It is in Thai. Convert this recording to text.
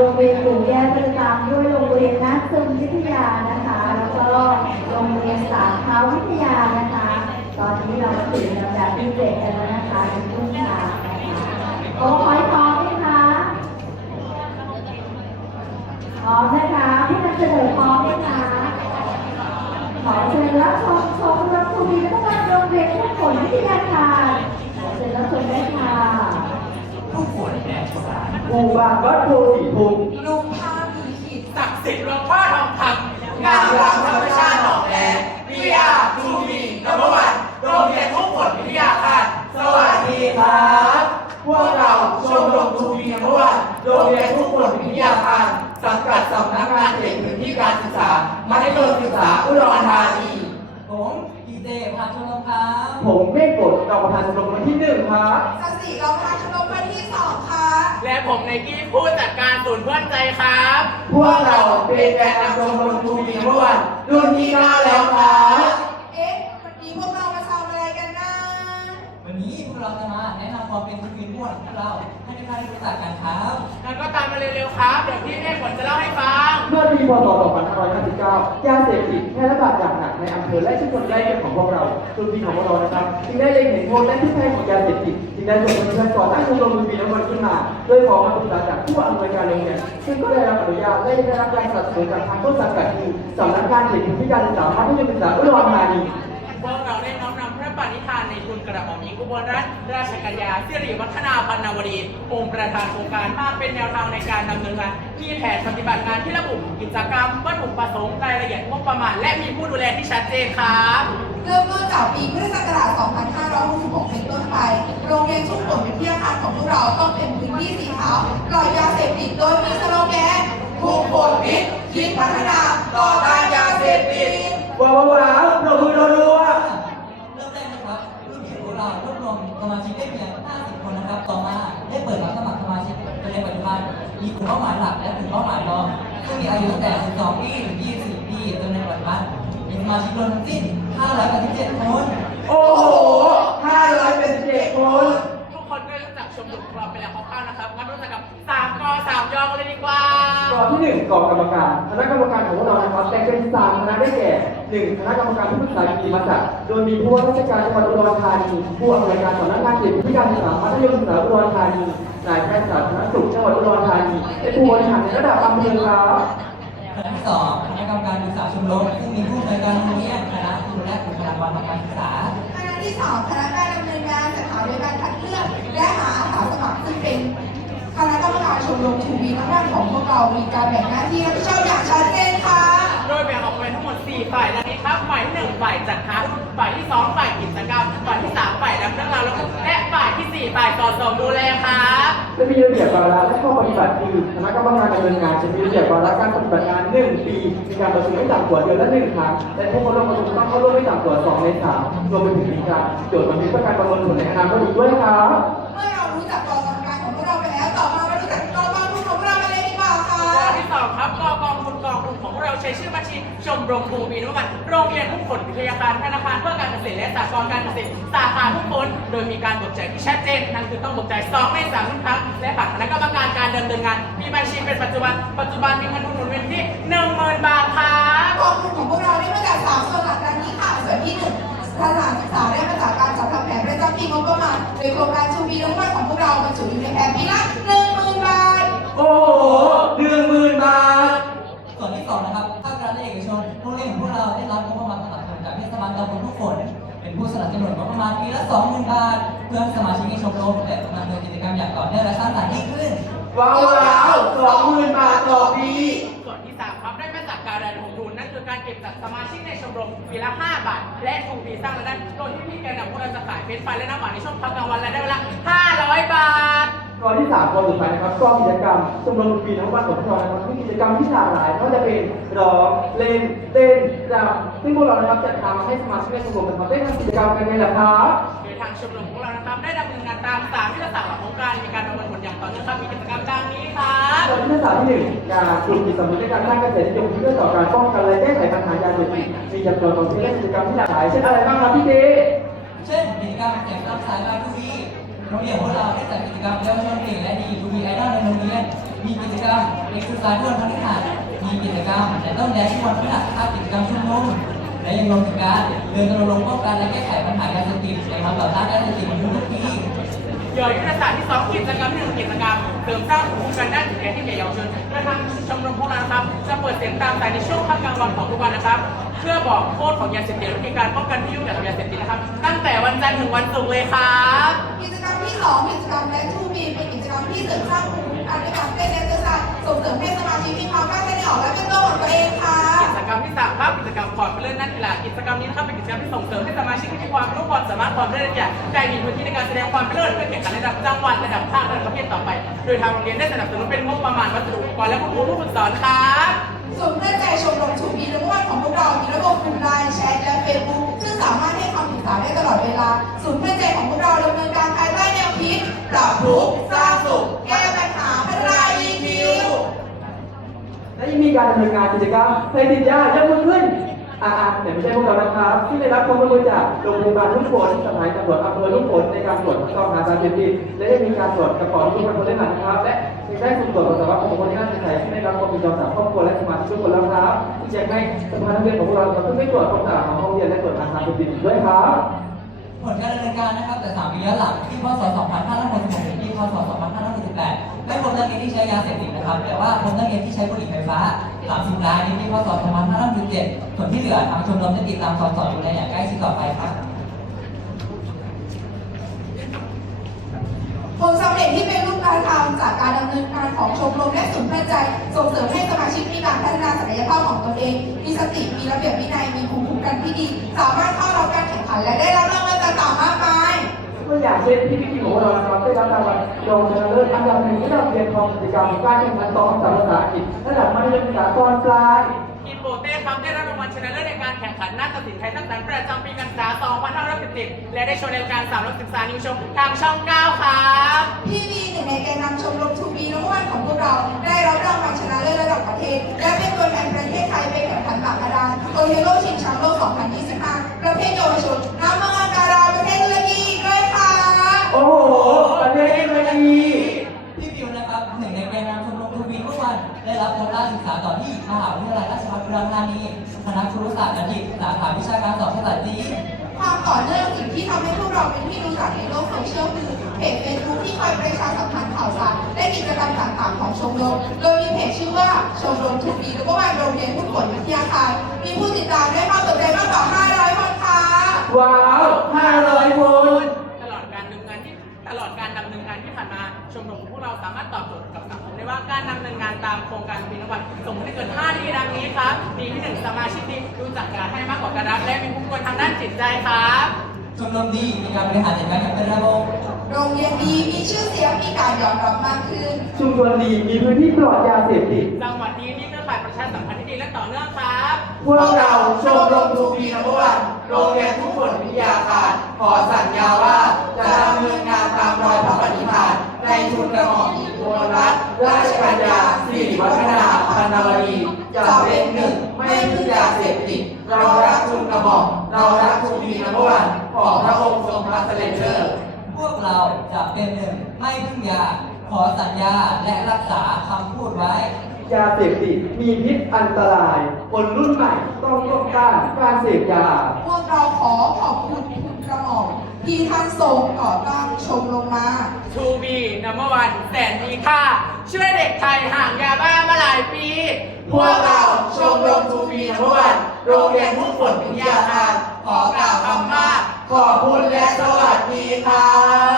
โรงเรียนปู่มแก้วก็จะตามด้วยโรงเรียนนักซึมวิทยานะคะ แล้วก็โรงเรียนสาขาวิทยานะคะ ตอนนี้เราถึงลำดับที่เจ็ดกันแล้วนะคะในช่วงทานะคะโอ้คอยพร้อมไหมคะพร้อมนะคะผู้นำเสนอพร้อมไหมคะขอเชิญรับชมชมรับชมวีและการโรงเรียนทุกคนวิทยาการขอเชิญรับชมได้ค่ะ ผู้ฝนแดดสารหมู่บ้านวัดโพสีภูมิลุงผ้ามีขีดศักดิ์สิทธิ์หลวงพ่อทองคำงามรามธรรมชาติหนองแหลวิทยาทูบีนัมวันโรงเรียนทุกผลวิทยาค่ะสวัสดีครับ พวกเราชมรมทูบีนัมวันโรงเรียนทุกผลวิทยาค่ะสังกัดสำนักงานเขตพื้นที่การศึกษามัธยมศึกษาอุดรธานี ผมพีเจพาช มรมครับผมเมฆกฎรองประธานชมรมวันที่หนึ่งครับสสีเราพาชมรมวันที่สองค่ะและผมไนกี้ผู้จัดการศูนย์เพื่อนใจครับ พวกเราเป็นแกนนำชมรมทูบีนัมวันรุ่นที่เก้าแล้วครับ วันนี้พวกเราจะมาแนะนำความเป็นทีมม่วนของพวกเราให้ทุกท่านได้รู้จักกันครับงั้นก็ตามมาเร็วๆครับ เดี๋ยวพี่เมฆฝนจะเล่าให้ฟัง เมื่อปีพศ 2559 ยาเสพติดแพร่ระบาดอย่างหนักในอำเภอและชุมชนใกล้เคียงของพวกเราชุมชนของพวกเรานะครับจึงได้เล็งเห็นโทษและที่แท้ของยาเสพติดจึงได้ส่งเสนอก่อตั้งชมรมปีน้ำมันขึ้นมาโดยขอคำปรึกษาจากผู้อำนวยการโรงเรียนซึ่งก็ได้รับอนุญาตและได้รับการสนับสนุนจากทางต้นสังกัดคือสำนักงานเขตพื้นที่การศึกษามัธยมศึกษาอุดรธานีพวกเราได้น้ อมนำพระปณิธานในทุนกระหม่อมหญิงอุบลรัตนราชกัญญาสิริวัฒนาพันนวดีองค์ประธานโครงการมาเป็นแนวทางในการดำเนินงานมีแผนปฏิบัติงานที่ระบุกิจกรรมวัตถุประสงค์รายละเอียดงบประมาณ และมีผู้ดูแลที่ชัดเจนครับเริ่มต้นจากปีพุทธศักราช 2566 เป็นต้นไป โรงเรียนทุกผลวิทยาคารของพวกเราต้องเป็นพื้นที่สีขาวปลอดยาเสพติดโดยมีสโลแกนทุกผลวิทย์คิดพัฒนาต่อต้า มีสมาชิกรวมทั้งสิ้น587คนๆโอ้โห577คนทุกคนก็รู้จักชมรมของเราไปแล้วคร่าวๆนะครับงั้นรู้จักกับสามกสามยอกันเลยดีกว่ากอที่หนึ่งกองกรรมการคณะกรรมการของพวกเรานะครับแบ่งเป็นสามคณะได้แก่หนึ่งคณะกรรมการผู้ปรึกษากิติมศักดิ์โดยมีผู้ว่าราชการจังหวัดอุดรธานีผู้อำนวยการสำนักงานเขตพื้นที่การศึกษามัธยมศึกษาอุดรธานีนายแพทย์สาธารณสุขจังหวัดอุดรธานีและผู้บริหารในระดับอำเภอครับ คณะที่สองคณะกรรมการศึกษาชมรมซึ่งมีผู้อำนวยการโรงเรียนคณะครูและบุคลากรทางการศึกษา คณะที่สองคณะการดำเนินงานสถาบันการคัดเลือกและหาอาสาสมัครซึ่งเป็นคณะกรรมการชมรมทูบีทั้งด้านของพวกเรา มีการแบ่งหน้าที่รับผิดชอบอย่างชัดเจนค่ะ โดยแบ่งออกเป็นทั้งหมด 4 ฝ่ายดังนี้ครับ ฝ่ายที่1ฝ่ายจัดหาฝ่ายที่2ฝ่ายกิจกรรม ฝ่ายที่3ฝ่ายรับเรื่องราวและและฝ่ายที่4ฝ่ายสอดส่องดูแลครับและ มีระเบียบวาระและข้อปฏิบัติคือคณะกรรมการดำเนินงานจะมีระเบียบวาระการปฏิบัติงานหนึ่งปีมีการประชุมไม่ต่ำกว่าเดือนละหนึ่งครั้งและผู้เข้าร่วมประชุมต้องเข้าร่วมไม่ต่ำกว่าสองในสามรวมไปถึงมีการจดบันทึกประกันประเมินผลในอนาคตอีกด้วยครับเมื่อเรารู้จักกองกำลังการของพวกเราไปแล้วต่อมามารู้จักกองกองทุนของพวกเรากันเลยดีกว่าค่ะข้อที่2ครับกกองทุนกองทุนของพวกเราใช้ชื่อบัญชี ชมรมภูมินวัตโรงเรียนทุกผลวิทยาการธนาคารเพื่อการเกษตรและสหกรณ์การเกษตรสาขาทุกคนโดยมีการบิกจ่ายที่ชัดเจนนั่นคือต้องบิกจ่าย2ใน3ทุกครั้งและผ่านคณะกรรมการการดำเนินงานมีบัญชีเป็นปัจจุบันปัจจุบันมีเงินทุนหมุนเวียนที่10,000บาทครับกองทุนของพวกเราได้มาจากสามส่วนหลักดังนี้ค่ะส่วนที่หนึ่งสถานศึกษาได้มาจากการจัดทำแผนประจำปีงบประมาณโดยโครงการชูบีน้องวันากเทศบาลตำบลทุกฝนเป็นผู้สนับสนุนงบประมาณปีละ20,000บาทเพื่อให้สมาชิกในชมรมและดำเนินกิจกรรมอย่างต่อเนื่องและสร้างสรรค์ยิ่งขึ้น ว้าวว้าวสองหมื่นบาทต่อปีส่วนที่3ครับได้มาจากการระดมทุนนั่นคือการเก็บจากสมาชิกในชมรมปีละ 5 บาท และทุนปีสร้างรายได้โดยที่พี่แกนำพวกเราจะขายเฟรนช์ฟรายและน้ำหวานในช่วงพักกลางวันและได้เวลา500 บาท กองที่สามกองสุดท้ายนะครับกองกิจกรรมชมรมปีน้ำวันของพวกเรานะครับมีกิจกรรมที่หลากหลายไม่ว่าจะเป็นร้องเล่นเต้นรำซึ่งพวกเรานะครับจัดทำให้สมาชิกในชมรมนะครับได้ทำกิจกรรมกันไงล่ะครับโดยทางชมรมของเรานะครับได้ดำเนินงานตามสามยุทธศาสตร์หลักของการมีการดำเนินผลอย่างต่อเนื่องครับมีกิจกรรมดังนี้ครับส่วนยุทธศาสตร์ที่หนึ่งการปลูกจิตสำนึกในการสร้างเกษตรนิยมที่เพื่อต่อการป้องกันและแก้ไขปัญหายาเสพติดมีจำนวนของที่และกิจกรรมที่หลากหลายเช่นอะไรบ้างครับพี่เจเช่นกิจกรรมแจกรับสายบายทูบี โรงเรียนของเราได้จัดกิจกรรมเยาวชนเก่งและดีดูมีไอดอลในโรงเรียน มีกิจกรรมเอ็กซ์ไซส์ทุกวันพฤหัสมีกิจกรรมแต่ต้องแดชทุกวันพฤหัสภาพกิจกรรมชุมนุมและยังรวมถึงการเดินรณรงค์ป้องกันและแก้ไขปัญหายาเสพติดในทางต่อต้านยาเสพติดในทุกๆปี ย่อยยุทธศาสตร์ที่สองกิจกรรมที่หนึ่งกิจกรรมเสริมสร้างภูมิคุ้มกันด้านจิตใจที่แก่เยาวชนและทางชมรมพวกเราครับจะเปิดเสียงตามสายในช่วงพักกลางวันของทุกวันนะครับ เพื่อบอกโทษของยาเสพติดและวิธีการป้องกันที่ยุ่งเกี่ยวกับยาเสพติดนะครับ ตั้งแต่วันจันทร์ถึงวันศุกร์เลยครับกิจกรรมที่2กิจกรรมและทูบีเป็นกิจกรรมที่เสริมสร้างภูมิคุ้มกันในการเต้นและเอ็กซ์ไซส์ส่งเสริมให้สมาชิกมีความกล้าแสดงออกและเป็นตัว มที่สาพกิจกรรมพอร์ตเลื่นนักกีฬากิจกรรมนี้นะครับเป็นกิจกรรมที่ส่งเสริมให้สมาชิกที่มีความรู้ความสามารถความเลิศอย่างได้มีพื้นที่ในการแสดงความเป็นเลิศเพื่อแข่งขันระดับจังหวัดระดับภาคระดับประเทศต่อไป โดยทางโรงเรียนได้สนับสนุนเป็นงบประมาณวัสดุอุปกรณ์และผู้ครูผู้ฝึกสอนครับส่วนเพื่อนใจชมรมชูบีและวันของพวกเรามีระบบ ยังมีการดำงานกิจกรรมเพลงติดยายกมือขึ้นอ่าแต่ไม่ใช่พวกเรานะครับ ที่ได้รับความร่วมมือจากโรงพยาบาลทุกคนสถานีตำรวจอำเภอทุกคนในการตรวจคัดกรองหาสารเสพติดและได้มีการตรวจกระเป๋าทุกคนคนเล่นหนักนะครับ และยังได้สุ่มตรวจปัสสาวะของคนที่น่าสงสัยที่ได้รับความผิดต่อสามครอบครัวและสมาชิกทุกคนแล้วครับที่แจ้งให้สภานักเรียนของพวกเราครับเพื่อไม่ตรวจความสะอาดของห้องเรียนและตรวจหาสารเสพติดด้วยครับผลการดำเนินการนะครับแต่3ปีย้อนหลังที่พศ 2566ถึงที่พศ 2568ไม่พบนักเรียนที่ใช้ยาเสพติดนะครับแต่ว่าพบนักเรียนที่ใช้บุหรี่ไฟฟ้า 30รายในที่พศ2567ส่วนที่เหลือทางชมรมจะติดตามสอดส่องดูแลอย่างใกล้ชิดต่อไปครับผลสำเร็จที่เป็นรูปการทำจากการดำเนินการของชมรมและศูนย์พื่อนใจส่งเสริมให้สมาชิกมีการพัฒนาศักยภาพของตนเอง มีสติมีระเบียบวินัยมีภูมิคุ้มกันที่ดี สามารถเข้ารับการแข่งขันและได้รับรางวัลต่างๆมากมาย ตัวอย่างเช่นที่พี่ทีมของเรานะครับได้รับรางวัลรองชนะเลิศอันดับหนึ่งระดับเรียนทองกิจกรรมการแข่งขันสองสามภาษาอังกฤษระดับมัธยมศึกษาตอนปลายทีมโปเต้ครับได้รับรางวัลชนะเลิศในการแข่งขันนาฏศิลป์ไทยสร้างสรรค์ประจำปีการศึกษา2510และได้โชว์ในรายการ313นิวโชว์ทางช่อง 9 ครับพี่วีหนึ่งในแกนนำชมรมทูบีน้ำวันของพวกเราได้รับรางวัลชนะเลิศระดับประเทศ และเป็นตัวแทนประเทศไทยไปแข่งขันหมากกระดานโอเทโลชิงแชมป์โลก 2025 ประเภทเยาวชน มหาวิทยาลัยราชภัฏอุดรธานีคณะครุศาสตร์บัณฑิตสาขาวิชาการสอนภาษาจีนความต่อเนื่องสิ่งที่ทำให้พวกเราเป็นที่รู้จักในโลกโซเชียลคือเพจเฟซบุ๊กที่คอยประชาสัมพันธ์ข่าวสารและกิจกรรมต่างๆของชมรม โดยมีเพจชื่อว่าชมรมทูบีหรือว่าวันโรงเรียนผู้ผลวิทยาคารมีผู้ติดตามได้มากสนใจมากกว่า 500 คนค่ะ ว้าว 500 คน ตลอดการดำเนินงานที่ตลอดการดำเนินงานที่ผ่านมาชมรมของพวกเราสามารถตอบโจทย์กับสังคมได้ ว่าการดำเนินงานตามโครงการปีนวัตส่งผลให้เกิด5ดีดังนี้ครับดีที่หนึ่งสมาชิกดีรู้จักการให้มากกว่าการรับและมีภูมิคุ้มกันทางด้านจิตใจครับชมรมดีมีการบริหารจัดการอย่างเป็นระบบโรงเรียนดีมีชื่อเสียงมีการยอมรับมากขึ้น ชุมชนดีมีพื้นที่ปลอดยาเสพติดจังหวัดนี้มีเครือข่ายประชาสัมพันธ์ที่ดีและต่อเนื่องครับพวกเราชมรมทูบีนวันโรงเรียนทุกคนวิทยาคารขอสัญญาว่าจะดำเนินงานตามรอยพระปฏิภาณในทุนกระหม่อมหญิงอุบล รัตนราชกัญญาสิริวัฒนาพันนวดีจะเป็นหนึ่งไม่พึ่งยาเสพติดเรารักทุนกระหม่อมเรารักทูบีนวันขอพระองค์ทรงพระเสด็จเลิศพวกเราจะเป็นหนึ่งไม่พึ่งยาขอสัญญาและรักษาคำพูดไว้ ยาเสพติดมีพิษอันตราย คนรุ่นใหม่ต้องร่วมต้านการเสพยา พวกเราขอขอบคุณทุนกระหม่อมที่ท่านทรงก่อตั้งชมรมมา ทูบีนัมเบอร์วันแสนมีค่า ช่วยเด็กไทยห่างยาบ้ามาหลายปี พวกเราชมรมทูบีทวันโรงเรียนผู้ฝนวิทยาทานขอกล่าวคำว่าขอบคุณและสวัสดีครับ